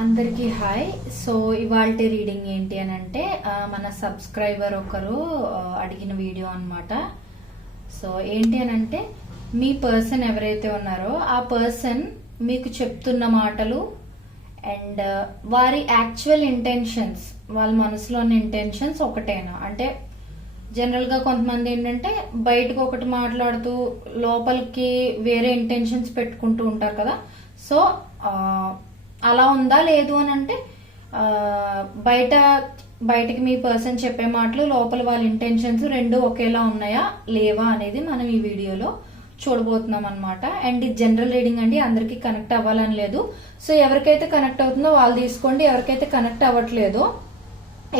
అందరికీ hi. So ఇవాల్టి reading ఏంటి అని అంటే మన సబ్స్క్రైబర్ ఒకరు అడిగిన వీడియో అన్నమాట. సో ఏంటి అని అంటే మీ పర్సన్ ఎవరైతే ఉన్నారో ఆ పర్సన్ మీకు చెప్తున్న మాటలు అండ్ వారి యాక్చువల్ ఇంటెన్షన్స్, వాళ్ళ మనసులోని ఇంటెన్షన్స్ ఒకటేనా అంటే జనరల్ గా కొంతమంది ఏంటంటే బయటకు ఒకటి మాట్లాడుతూ లోపలికి వేరే ఇంటెన్షన్స్ పెట్టుకుంటూ ఉంటారు కదా. సో అలా ఉందా లేదు అని అంటే బయటకి మీ పర్సన్ చెప్పే మాటలు లోపల వాళ్ళ ఇంటెన్షన్స్ రెండు ఒకేలా ఉన్నాయా లేవా అనేది మనం ఈ వీడియోలో చూడబోతున్నాం అనమాట. అండ్ ఇది జనరల్ రీడింగ్ అండి, అందరికి కనెక్ట్ అవ్వాలని లేదు. సో ఎవరికైతే కనెక్ట్ అవుతుందో వాళ్ళు తీసుకోండి, ఎవరికైతే కనెక్ట్ అవ్వట్లేదో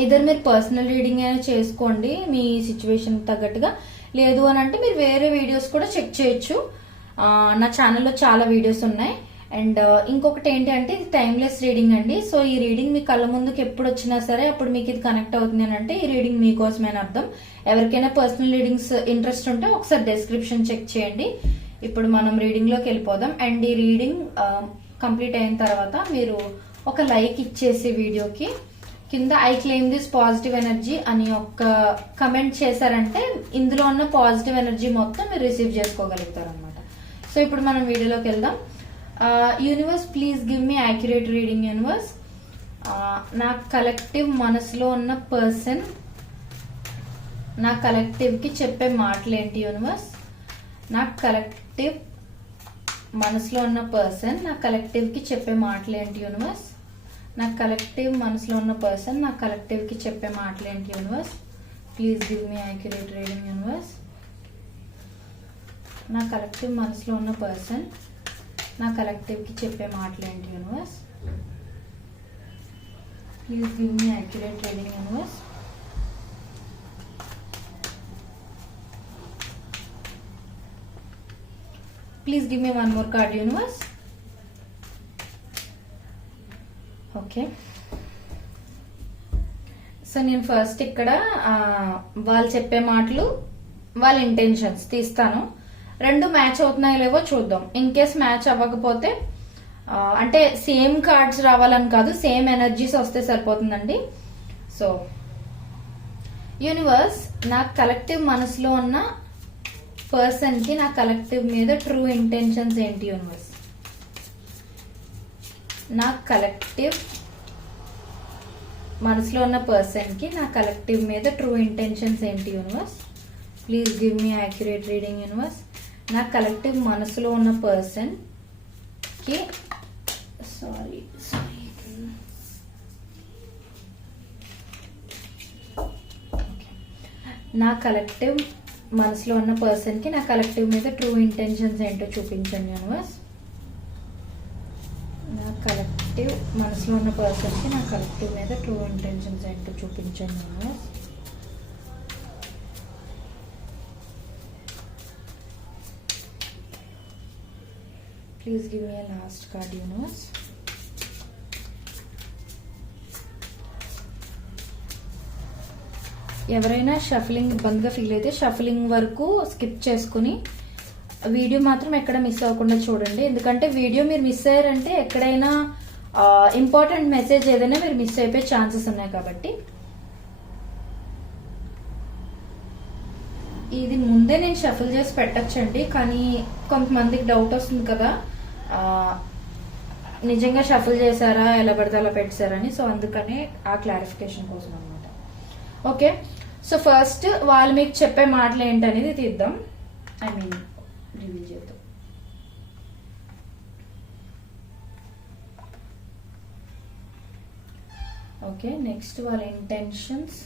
ఇద్దరు మీరు పర్సనల్ రీడింగ్ అయినా చేసుకోండి మీ సిచ్యువేషన్ తగ్గట్టుగా. లేదు అని అంటే మీరు వేరే వీడియోస్ కూడా చెక్ చేయొచ్చు. నా ఛానల్లో చాలా వీడియోస్ ఉన్నాయి. అండ్ ఇంకొకటి ఏంటి అంటే ఇది టైమ్లెస్ రీడింగ్ అండి. సో ఈ రీడింగ్ మీ కళ్ళ ముందుకు ఎప్పుడు వచ్చినా సరే అప్పుడు మీకు ఇది కనెక్ట్ అవుతుంది అని అంటే ఈ రీడింగ్ మీకోసమే అని అర్థం. ఎవరికైనా పర్సనల్ రీడింగ్స్ ఇంట్రెస్ట్ ఉంటే ఒకసారి డిస్క్రిప్షన్ చెక్ చేయండి. ఇప్పుడు మనం రీడింగ్ లోకి వెళ్ళిపోదాం. అండ్ ఈ రీడింగ్ కంప్లీట్ అయిన తర్వాత మీరు ఒక లైక్ ఇచ్చేసి వీడియోకి కింద I claim this positive energy అని ఒక కమెంట్ చేశారంటే ఇందులో ఉన్న పాజిటివ్ ఎనర్జీ మొత్తం మీరు రిసీవ్ చేసుకోగలుగుతారు అనమాట. సో ఇప్పుడు మనం వీడియోలోకి వెళ్దాం. Universe please give me accurate reading. Universe నా కలెక్టివ్ మనసులో ఉన్న పర్సన్ నా కలెక్టివ్ కి చెప్పే మాటలు ఏంటి? యూనివర్స్ నా కలెక్టివ్ మనసులో ఉన్న పర్సన్ నా కలెక్టివ్ కి చెప్పే మాటలు ఏంటి? యూనివర్స్ నా కలెక్టివ్ మనసులో ఉన్న పర్సన్ నా కలెక్టివ్ కి చెప్పే మాటలు ఏంటి? Universe please give me accurate reading. Universe నా కలెక్టివ్ మనసులో ఉన్న పర్సన్ నా కలెక్టివ్ కి చెప్పే మాటలు ఏంటి? Universe please give me accurate reading. Universe please give me one more card. Universe okay. So నేను ఫస్ట్ ఇక్కడ వాళ్ళు చెప్పే మాటలు వాళ్ళ ఇంటెన్షన్స్ తీస్తాను. రెండు మ్యాచ్ అవుతున్నాయో లేవో చూద్దాం. ఇన్ కేస్ మ్యాచ్ అవ్వకపోతే అంటే సేమ్ కార్డ్స్ రావాలని కాదు, సేమ్ ఎనర్జీస్ వస్తే సరిపోతుందండి. సో యూనివర్స్ నా కలెక్టివ్ మనసులో ఉన్న పర్సన్ కి నా కలెక్టివ్ మీద ట్రూ ఇంటెన్షన్స్ ఏంటి? యూనివర్స్ నా కలెక్టివ్ మనసులో ఉన్న పర్సన్ కి నా కలెక్టివ్ మీద ట్రూ ఇంటెన్షన్స్ ఏంటి? Universe please give me accurate reading. Universe నా కలెక్టివ్ మనసులో ఉన్న పర్సన్ కి నా కలెక్టివ్ మనసులో ఉన్న పర్సన్ కి నా కలెక్టివ్ మీద ట్రూ ఇంటెన్షన్స్ ఏంటో చూపించండి. యూనివర్స్ నా కలెక్టివ్ మనసులో ఉన్న పర్సన్ కి నా కలెక్టివ్ మీద ట్రూ ఇంటెన్షన్స్ ఏంటో చూపించండి. Universe please give me last card. Universe ఎవరైనా షఫలింగ్ ఇబ్బందిగా ఫీల్ అయితే షఫలింగ్ వరకు స్కిప్ చేసుకుని వీడియో మాత్రం ఎక్కడ మిస్ అవ్వకుండా చూడండి. ఎందుకంటే వీడియో మీరు మిస్ అయ్యారంటే ఎక్కడైనా ఇంపార్టెంట్ మెసేజ్ ఏదైనా మీరు మిస్ అయిపోయే ఛాన్సెస్ ఉన్నాయి. కాబట్టి ఇది ముందే నేను షఫల్ చేసి పెట్టచ్చండి, కానీ కొంతమందికి డౌట్ వస్తుంది కదా నిజంగా షఫల్ చేశారా ఎలా పడితే అలా పెట్టారని. సో అందుకనే ఆ క్లారిఫికేషన్ కోసం అనమాట. ఓకే, సో ఫస్ట్ వాళ్ళు మీకు చెప్పే మాటలు ఏంటనేది తీద్దాం, ఐ మీన్ రివీల్ చేద్దాం. ఓకే, నెక్స్ట్ వాళ్ళ ఇంటెన్షన్స్.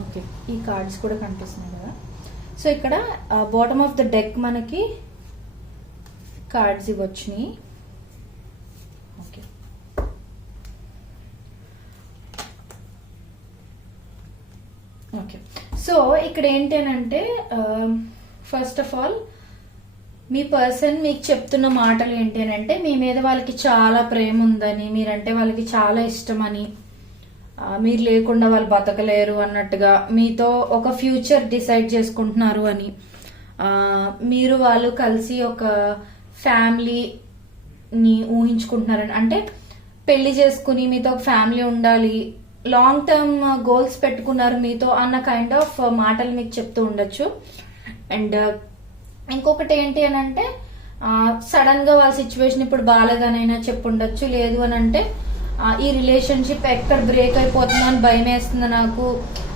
ఓకే, ఈ కార్డ్స్ కూడా కనిపిస్తున్నాయి కదా. సో ఇక్కడ బాటమ్ ఆఫ్ ద డెక్ మనకి కార్డ్స్ ఇవ్వచ్చినాయి. Okay, okay. సో ఇక్కడ ఏంటంటే ఫస్ట్ ఆఫ్ ఆల్ మీ పర్సన్ మీకు చెప్తున్న మాటలు ఏంటి అని అంటే, మీ మీద వాళ్ళకి చాలా ప్రేమ ఉందని, మీరంటే వాళ్ళకి చాలా ఇష్టమని, మీరు లేకుండా వాళ్ళు బతకలేరు అన్నట్టుగా, మీతో ఒక ఫ్యూచర్ డిసైడ్ చేసుకుంటున్నారు అని, మీరు వాళ్ళు కలిసి ఒక ఫ్యామిలీని ఊహించుకుంటున్నారని, అంటే పెళ్లి చేసుకుని మీతో ఒక ఫ్యామిలీ ఉండాలి, లాంగ్ టర్మ్ గోల్స్ పెట్టుకున్నారు మీతో అన్న కైండ్ ఆఫ్ మాటలు మీకు చెప్తూ ఉండొచ్చు. అండ్ ఇంకొకటి ఏంటి అని అంటే, సడన్ గా వాళ్ళ సిచ్యువేషన్ ఇప్పుడు బాగాలేదనైనా చెప్పుండొచ్చు. లేదు అని అంటే, ఈ రిలేషన్షిప్ ఎక్కడ బ్రేక్ అయిపోతుందో అని భయం వేస్తుంది నాకు,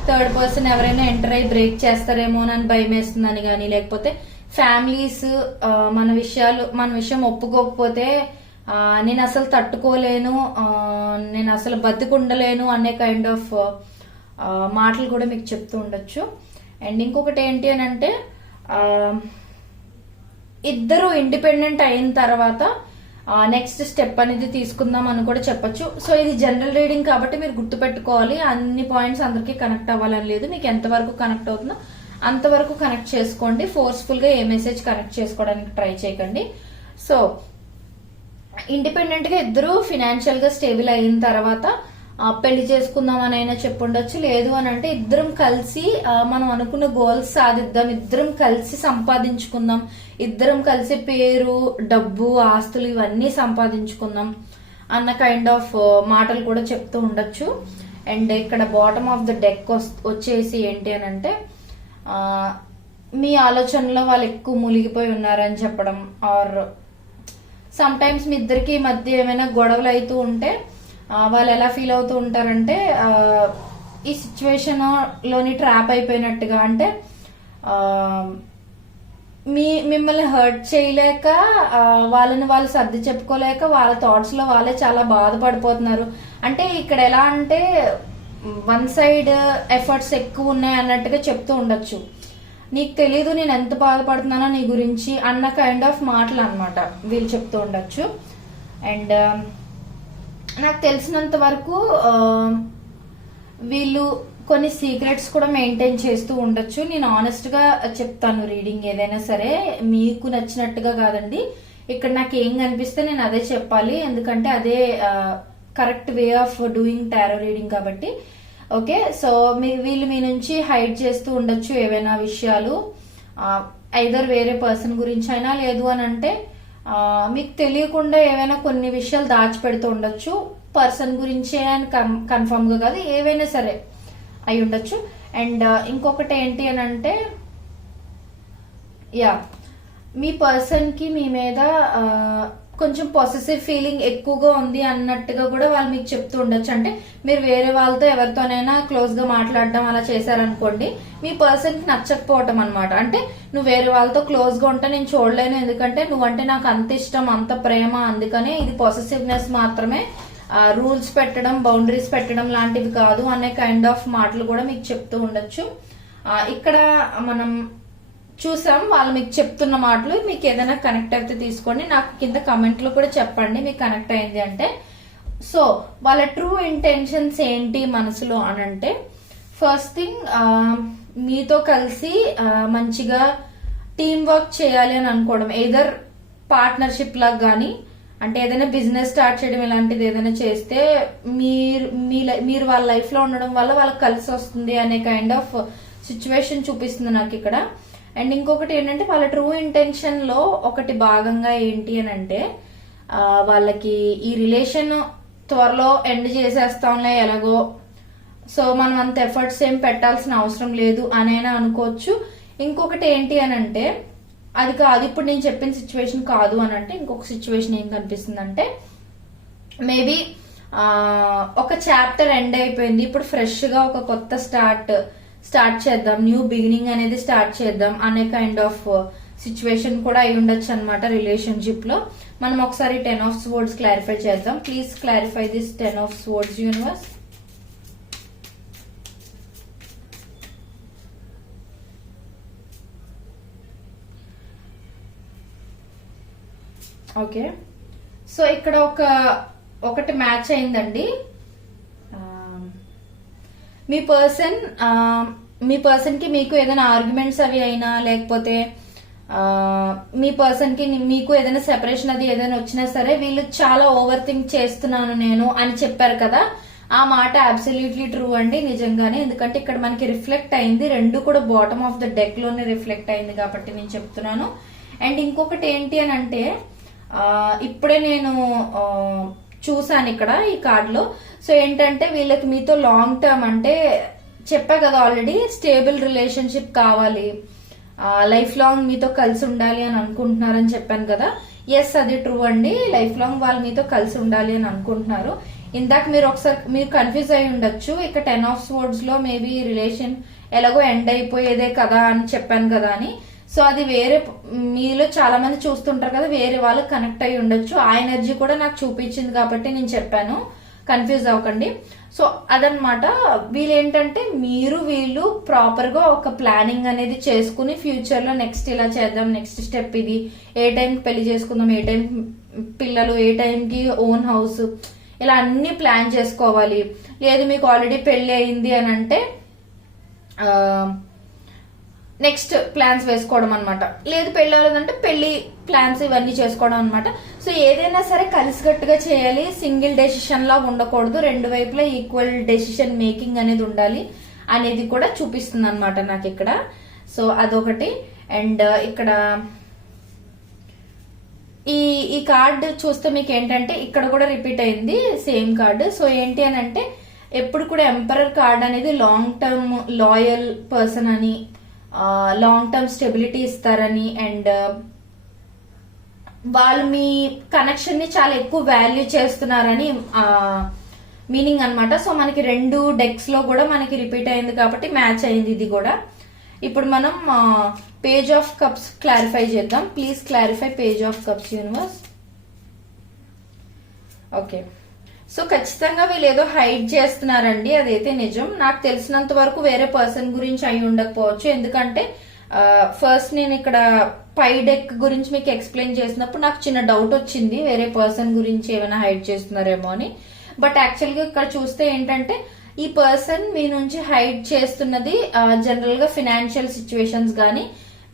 థర్డ్ పర్సన్ ఎవరైనా ఎంటర్ అయ్యి బ్రేక్ చేస్తారేమో అని భయం వేస్తుందని కానీ, లేకపోతే ఫ్యామిలీస్ మన విషయం ఒప్పుకోకపోతే నేను అసలు తట్టుకోలేను, నేను అసలు బతికుండలేను అనే కైండ్ ఆఫ్ మాటలు కూడా మీకు చెప్తూ ఉండొచ్చు. అండ్ ఇంకొకటి ఏంటి అని అంటే, ఇద్దరు ఇండిపెండెంట్ అయిన తర్వాత నెక్స్ట్ స్టెప్ అనేది తీసుకుందాం అని కూడా చెప్పొచ్చు. సో ఇది జనరల్ రీడింగ్ కాబట్టి మీరు గుర్తుపెట్టుకోవాలి, అన్ని పాయింట్స్ అందరికీ కనెక్ట్ అవ్వాలని లేదు. మీకు ఎంతవరకు కనెక్ట్ అవుతుందో అంతవరకు కనెక్ట్ చేసుకోండి. ఫోర్స్ఫుల్ గా ఏ మెసేజ్ కనెక్ట్ చేసుకోవడానికి ట్రై చేయకండి. సో ఇండిపెండెంట్ గా ఇద్దరు ఫినాన్షియల్ గా స్టేబుల్ అయిన తర్వాత పెళ్లి చేసుకుందాం అని అయినా చెప్పుండొచ్చు. లేదు అని అంటే, ఇద్దరం కలిసి మనం అనుకున్న గోల్స్ సాధిద్దాం, ఇద్దరం కలిసి సంపాదించుకుందాం, ఇద్దరం కలిసి పేరు, డబ్బు, ఆస్తులు ఇవన్నీ సంపాదించుకుందాం అన్న కైండ్ ఆఫ్ మాటలు కూడా చెప్తూ ఉండొచ్చు. అండ్ ఇక్కడ బాటమ్ ఆఫ్ ద డెక్ వచ్చేసి ఏంటి అని అంటే, మీ ఆలోచనలో వాళ్ళు ఎక్కువ మునిగిపోయి ఉన్నారని చెప్పడం, ఆర్ సమ్ టైమ్స్ మీ ఇద్దరికి మధ్య ఏమైనా గొడవలు అవుతూ ఉంటే వాళ్ళు ఎలా ఫీల్ అవుతూ ఉంటారంటే, ఈ సిచ్యువేషన్ లోని ట్రాప్ అయిపోయినట్టుగా, అంటే మిమ్మల్ని హర్ట్ చేయలేక, వాళ్ళని వాళ్ళు సర్ది చెప్పుకోలేక, వాళ్ళ థాట్స్ లో వాళ్ళే చాలా బాధపడిపోతున్నారు. అంటే ఇక్కడ ఎలా అంటే, వన్ సైడ్ ఎఫర్ట్స్ ఎక్కువ ఉన్నాయి అన్నట్టుగా చెప్తూ ఉండొచ్చు. నీకు తెలీదు నేను ఎంత బాధపడుతున్నానో నీ గురించి అన్న కైండ్ ఆఫ్ మాటలు అనమాట వీళ్ళు చెప్తూ ఉండొచ్చు. అండ్ నాకు తెలిసినంత వరకు వీళ్ళు కొన్ని సీక్రెట్స్ కూడా మెయింటైన్ చేస్తూ ఉండొచ్చు. నేను ఆనెస్ట్ గా చెప్తాను, రీడింగ్ ఏదైనా సరే మీకు నచ్చినట్టుగా కాదండి. ఇక్కడ నాకు ఏం కనిపిస్తే నేను అదే చెప్పాలి, ఎందుకంటే అదే correct way of doing tarot reading కాబట్టి. ఓకే, సో వీళ్ళు మీ నుంచి హైడ్ చేస్తూ ఉండొచ్చు ఏవైనా విషయాలు, ఐదర్ వేరే పర్సన్ గురించి అయినా, లేదు అని అంటే మీకు తెలియకుండా ఏవైనా కొన్ని విషయాలు దాచిపెడుతూ ఉండొచ్చు. పర్సన్ గురించి అని కన్ఫర్మ్ గా కాదు, ఏవైనా సరే అయి ఉండొచ్చు. అండ్ ఇంకొకటి ఏంటి అని అంటే, మీ పర్సన్ కి మీ మీద కొంచెం పాజిటివ్ ఫీలింగ్ ఎక్కువగా ఉంది అన్నట్టుగా కూడా వాళ్ళు మీకు చెప్తూ ఉండొచ్చు. అంటే మీరు వేరే వాళ్ళతో ఎవరితోనైనా క్లోజ్ గా మాట్లాడడం అలా చేశారనుకోండి, మీ పర్సన్ కి నచ్చకపోవటం అనమాట. అంటే నువ్వు వేరే వాళ్ళతో క్లోజ్ గా ఉంటే నేను చూడలేను, ఎందుకంటే నువ్వంటే నాకు అంత ఇష్టం, అంత ప్రేమ, అందుకనే ఇది పాజిటివ్నెస్ మాత్రమే, రూల్స్ పెట్టడం, బౌండరీస్ పెట్టడం లాంటివి కాదు అనే కైండ్ ఆఫ్ మాటలు కూడా మీకు చెప్తూ ఉండొచ్చు. ఇక్కడ మనం చూసాం వాళ్ళు మీకు చెప్తున్న మాటలు. మీకు ఏదైనా కనెక్ట్ అయితే తీసుకోండి, నాకు కింద కమెంట్ లో కూడా చెప్పండి మీకు కనెక్ట్ అయింది అంటే. సో వాళ్ళ ట్రూ ఇంటెన్షన్స్ ఏంటి మనసులో అని అంటే, ఫస్ట్ థింగ్ మీతో కలిసి మంచిగా టీమ్ వర్క్ చేయాలి అని అనుకోవడం, ఏదర్ పార్ట్నర్షిప్ లాగా కానీ, అంటే ఏదైనా బిజినెస్ స్టార్ట్ చేయడం ఇలాంటిది ఏదైనా చేస్తే మీరు వాళ్ళ లైఫ్ లో ఉండడం వల్ల వాళ్ళకి కలిసి వస్తుంది అనే కైండ్ ఆఫ్ సిచ్యువేషన్ చూపిస్తుంది నాకు ఇక్కడ. అండ్ ఇంకొకటి ఏంటంటే, వాళ్ళ ట్రూ ఇంటెన్షన్ లో ఒకటి భాగంగా ఏంటి అని అంటే, వాళ్ళకి ఈ రిలేషన్ త్వరలో ఎండ్ చేసేస్తాంలే ఎలాగో, సో మనం అంత ఎఫర్ట్స్ ఏం పెట్టాల్సిన అవసరం లేదు అనైనా అనుకోవచ్చు. ఇంకొకటి ఏంటి అని అంటే, అది కాదు ఇప్పుడు నేను చెప్పిన సిచ్యువేషన్ కాదు అని అంటే, ఇంకొక సిచ్యువేషన్ ఏం కనిపిస్తుంది అంటే, మేబీ ఒక చాప్టర్ ఎండ్ అయిపోయింది, ఇప్పుడు ఫ్రెష్ గా ఒక కొత్త స్టార్ట్ చేద్దాం, న్యూ బిగినింగ్ అనేది స్టార్ట్ చేద్దాం అనే కైండ్ ఆఫ్ సిచ్యువేషన్ కూడా అయి ఉండొచ్చు అనమాట రిలేషన్షిప్ లో. మనం ఒకసారి 10 of Swords క్లారిఫై చేద్దాం. Please clarify this 10 of Swords universe. Okay, so ఇక్కడ ఒకటి మ్యాచ్ అయిందండి. మీ పర్సన్ కి మీకు ఏదైనా ఆర్గ్యుమెంట్స్ అవి అయినా, లేకపోతే మీ పర్సన్ కి మీకు ఏదైనా సెపరేషన్ అది ఏదైనా వచ్చినా సరే వీళ్ళు చాలా ఓవర్ థింక్ చేస్తున్నాను నేను అని చెప్పారు కదా, ఆ మాట అబ్సల్యూట్లీ ట్రూ అండి, నిజంగానే. ఎందుకంటే ఇక్కడ మనకి రిఫ్లెక్ట్ అయింది, రెండు కూడా బాటమ్ ఆఫ్ ద డెక్ లోనే రిఫ్లెక్ట్ అయింది కాబట్టి నేను చెప్తున్నాను. అండ్ ఇంకొకటి ఏంటి అని అంటే ఇప్పుడే నేను చూసాను ఇక్కడ ఈ కార్డ్ లో. సో ఏంటంటే వీళ్ళకి మీతో లాంగ్ టర్మ్, అంటే చెప్పా కదా ఆల్రెడీ, స్టేబుల్ రిలేషన్షిప్ కావాలి, లైఫ్ లాంగ్ మీతో కలిసి ఉండాలి అని అనుకుంటున్నారని చెప్పాను కదా. ఎస్, అది ట్రూ అండి, లైఫ్ లాంగ్ వాళ్ళు మీతో కలిసి ఉండాలి అని అనుకుంటున్నారు. ఇందాక మీరు ఒకసారి మీరు కన్ఫ్యూజ్ అయి ఉండొచ్చు, ఇక 10 of Swords లో మేబీ రిలేషన్ ఎలాగో ఎండ్ అయిపోయేదే కదా అని చెప్పాను కదా అని. సో అది వేరే, మీలో చాలా మంది చూస్తుంటారు కదా, వేరే వాళ్ళు కనెక్ట్ అయి ఉండొచ్చు, ఆ ఎనర్జీ కూడా నాకు చూపించింది కాబట్టి నేను చెప్పాను, కన్ఫ్యూజ్ అవ్వకండి. సో అదనమాట, వీళ్ళు ఏంటంటే వీళ్ళు ప్రాపర్ గా ఒక ప్లానింగ్ అనేది చేసుకుని ఫ్యూచర్ లో నెక్స్ట్ ఇలా చేద్దాం, నెక్స్ట్ స్టెప్ ఇది, ఏ టైం పెళ్లి చేసుకుందాం, ఏ టైం పిల్లలు, ఏ టైంకి ఓన్ హౌస్, ఇలా అన్ని ప్లాన్ చేసుకోవాలి. లేదు మీకు ఆల్రెడీ పెళ్లి అయింది అని అంటే నెక్స్ట్ ప్లాన్స్ వేసుకోవడం అనమాట. లేదు పెళ్లి అవ్వలేదంటే పెళ్లి ప్లాన్స్ ఇవన్నీ చేసుకోవడం అనమాట. సో ఏదైనా సరే కలిసికట్టుగా చేయాలి, సింగిల్ డెసిషన్ లా ఉండకూడదు, రెండు వైపులా ఈక్వల్ డెసిషన్ మేకింగ్ అనేది ఉండాలి అనేది కూడా చూపిస్తుంది అనమాట నాకు ఇక్కడ. సో అదొకటి. అండ్ ఇక్కడ ఈ కార్డ్ చూస్తే మీకు ఏంటంటే ఇక్కడ కూడా రిపీట్ అయింది సేమ్ కార్డు. సో ఏంటి అని అంటే ఎప్పుడు కూడా ఎంపరర్ కార్డ్ అనేది లాంగ్ టర్మ్ లాయల్ పర్సన్ అని, లాంగ్ టర్మ్ స్టెబిలిటీ ఇస్తారని, అండ్ వాళ్ళు మీ కనెక్షన్ ని చాలా ఎక్కువ వాల్యూ చేస్తున్నారని మీనింగ్ అన్నమాట. సో మనకి రెండు డెక్స్ లో కూడా మనకి రిపీట్ అయింది కాబట్టి మ్యాచ్ అయింది ఇది కూడా. ఇప్పుడు మనం పేజ్ ఆఫ్ కప్స్ క్లారిఫై చేద్దాం. Please clarify page of cups universe. Okay, so ఖచ్చితంగా వీళ్ళు ఏదో హైడ్ చేస్తున్నారండి, అదైతే నిజం. నాకు తెలిసినంత వరకు వేరే పర్సన్ గురించి అయి ఉండకపోవచ్చు, ఎందుకంటే ఫస్ట్ నేను ఇక్కడ పై డెక్ గురించి మీకు ఎక్స్ప్లెయిన్ చేసినప్పుడు నాకు చిన్న డౌట్ వచ్చింది, వేరే పర్సన్ గురించి ఏమైనా హైడ్ చేస్తున్నారేమో అని. బట్ యాక్చువల్ గా ఇక్కడ చూస్తే ఏంటంటే ఈ పర్సన్ మీ నుంచి హైడ్ చేస్తున్నది జనరల్ గా ఫినాన్షియల్ సిచ్యువేషన్స్ గానీ,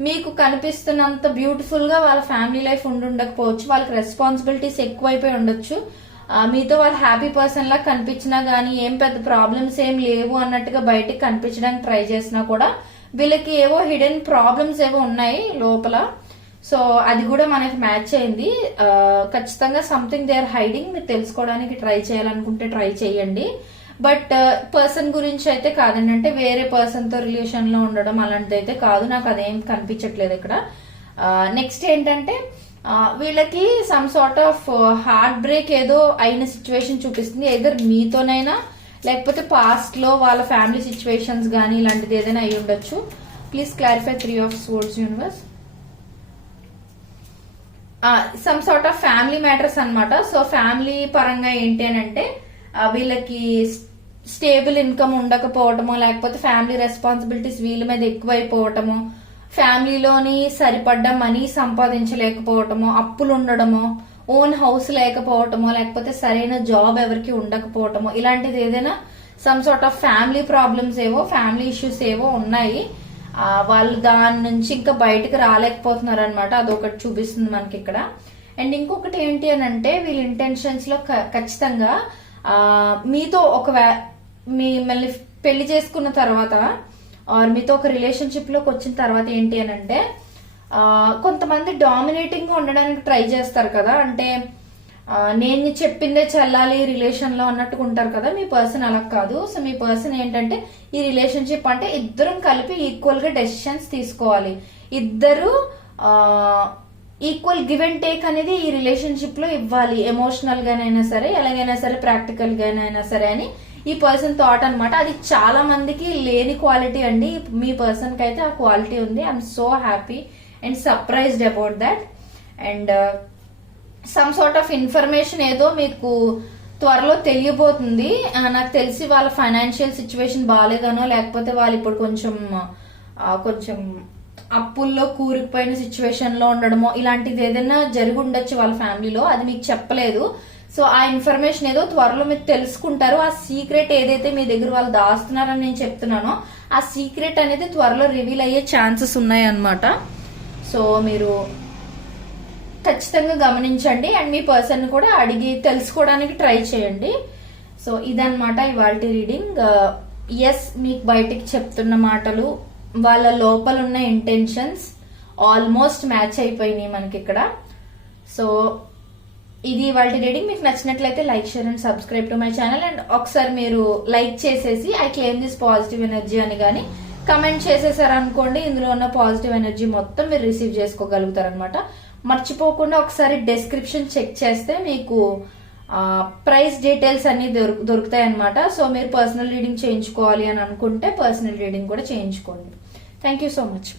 మీకు కనిపిస్తున్నంత బ్యూటిఫుల్ గా వాళ్ళ ఫ్యామిలీ లైఫ్ ఉండకపోవచ్చు, వాళ్ళకి రెస్పాన్సిబిలిటీస్ ఎక్కువైపోయి ఉండొచ్చు. మీతో వాళ్ళు హ్యాపీ పర్సన్ లా కనిపించినా గానీ ఏం పెద్ద ప్రాబ్లమ్స్ ఏం లేవు అన్నట్టుగా బయటికి కనిపించడానికి ట్రై చేసినా కూడా వీళ్ళకి ఏవో హిడెన్ ప్రాబ్లమ్స్ ఏవో ఉన్నాయి లోపల. సో అది కూడా మనకి మ్యాచ్ అయింది. ఖచ్చితంగా సంథింగ్ దే ఆర్ హైడింగ్, మీరు తెలుసుకోవడానికి ట్రై చేయాలనుకుంటే ట్రై చేయండి. బట్ పర్సన్ గురించి అయితే కాదండి, అంటే వేరే పర్సన్ తో రిలేషన్ లో ఉండడం అలాంటిది అయితే కాదు, నాకు అదేం కనిపించట్లేదు ఇక్కడ. నెక్స్ట్ ఏంటంటే వీళ్ళకి some sort of heart break ఏదో అయిన సిచ్యువేషన్ చూపిస్తుంది, ఎదర్ మీతోనైనా లేకపోతే పాస్ట్ లో వాళ్ళ ఫ్యామిలీ సిచ్యువేషన్స్ గానీ ఇలాంటిది ఏదైనా అయి ఉండొచ్చు. Please clarify 3 of Swords universe. Some sort of family matters అన్నమాట. సో ఫ్యామిలీ పరంగా ఏంటి అని అంటే వీళ్ళకి స్టేబుల్ ఇన్కమ్ ఉండకపోవటమో, లేకపోతే ఫ్యామిలీ రెస్పాన్సిబిలిటీస్ వీళ్ళ మీద ఎక్కువైపోవటమో, ఫ్యామిలీలోని సరిపడ్డ మనీ సంపాదించలేకపోవటమో, అప్పులు ఉండడమో, ఓన్ హౌస్ లేకపోవటమో, లేకపోతే సరైన జాబ్ ఎవరికి ఉండకపోవటమో, ఇలాంటిది ఏదైనా some sort of family problems ఏవో, ఫ్యామిలీ ఇష్యూస్ ఏవో ఉన్నాయి. వాళ్ళు దాని నుంచి ఇంకా బయటకు రాలేకపోతున్నారు అనమాట, అదొకటి చూపిస్తుంది మనకి ఇక్కడ. అండ్ ఇంకొకటి ఏంటి అని అంటే వీళ్ళ ఇంటెన్షన్స్ లో ఖచ్చితంగా మీతో మిమ్మల్ని పెళ్లి చేసుకున్న తర్వాత ఆర్ మీతో ఒక రిలేషన్షిప్ లోకి వచ్చిన తర్వాత ఏంటి అని అంటే కొంతమంది డామినేటింగ్ గా ఉండడానికి ట్రై చేస్తారు కదా, అంటే నేను చెప్పిందే చెల్లాలి రిలేషన్ లో అన్నట్టుగా ఉంటారు కదా. మీ పర్సన్ అలా కాదు. సో మీ పర్సన్ ఏంటంటే ఈ రిలేషన్షిప్ అంటే ఇద్దరం కలిపి ఈక్వల్ గా డెసిషన్స్ తీసుకోవాలి, ఇద్దరు ఈక్వల్ గివ్ అండ్ టేక్ అనేది ఈ రిలేషన్షిప్ లో ఇవ్వాలి, ఎమోషనల్ గానైనా సరే, ఎలాగైనా సరే, ప్రాక్టికల్ గానైనా సరే అని ఈ పర్సన్ థాట్ అనమాట. అది చాలా మందికి లేని క్వాలిటీ అండి, మీ పర్సన్ కి అయితే ఆ క్వాలిటీ ఉంది. I'm so happy and surprised about that. And some sort of information ఏదో మీకు త్వరలో తెలియబోతుంది. నాకు తెలిసి వాళ్ళ ఫైనాన్షియల్ సిచ్యువేషన్ బాగాలేదనో, లేకపోతే వాళ్ళు ఇప్పుడు కొంచెం అప్పుల్లో కూరుకుపోయిన సిచ్యువేషన్ లో ఉండడమో, ఇలాంటిది ఏదైనా జరిగి ఉండొచ్చు వాళ్ళ ఫ్యామిలీలో, అది మీకు చెప్పలేదు. సో ఆ ఇన్ఫర్మేషన్ ఏదో త్వరలో మీరు తెలుసుకుంటారు. ఆ సీక్రెట్ ఏదైతే మీ దగ్గర వాళ్ళు దాస్తున్నారని నేను చెప్తున్నానో, ఆ సీక్రెట్ అనేది త్వరలో రివీల్ అయ్యే ఛాన్సెస్ ఉన్నాయి అన్నమాట. సో మీరు ఖచ్చితంగా గమనించండి అండ్ మీ పర్సన్ కూడా అడిగి తెలుసుకోవడానికి ట్రై చేయండి. సో ఇదన్నమాట ఇవాల్టి రీడింగ్. ఎస్, మీకు బయటికి చెప్తున్న మాటలు, వాళ్ళ లోపల ఉన్న ఇంటెన్షన్స్ ఆల్మోస్ట్ మ్యాచ్ అయిపోయినాయి మనకి ఇక్కడ. సో ఇది ఇవాళ రీడింగ్. మీకు నచ్చినట్లయితే like, share and subscribe to my channel. And ఒకసారి మీరు లైక్ చేసేసి I claim this positive energy అని కానీ కమెంట్ చేసేసారు అనుకోండి, ఇందులో ఉన్న పాజిటివ్ ఎనర్జీ మొత్తం మీరు రిసీవ్ చేసుకోగలుగుతారు అనమాట. మర్చిపోకుండా ఒకసారి డెస్క్రిప్షన్ చెక్ చేస్తే మీకు ప్రైస్ డీటెయిల్స్ అన్ని దొరుకుతాయి అనమాట. సో మీరు పర్సనల్ రీడింగ్ చేయించుకోవాలి అని అనుకుంటే పర్సనల్ రీడింగ్ కూడా చేయించుకోండి. Thank you so much.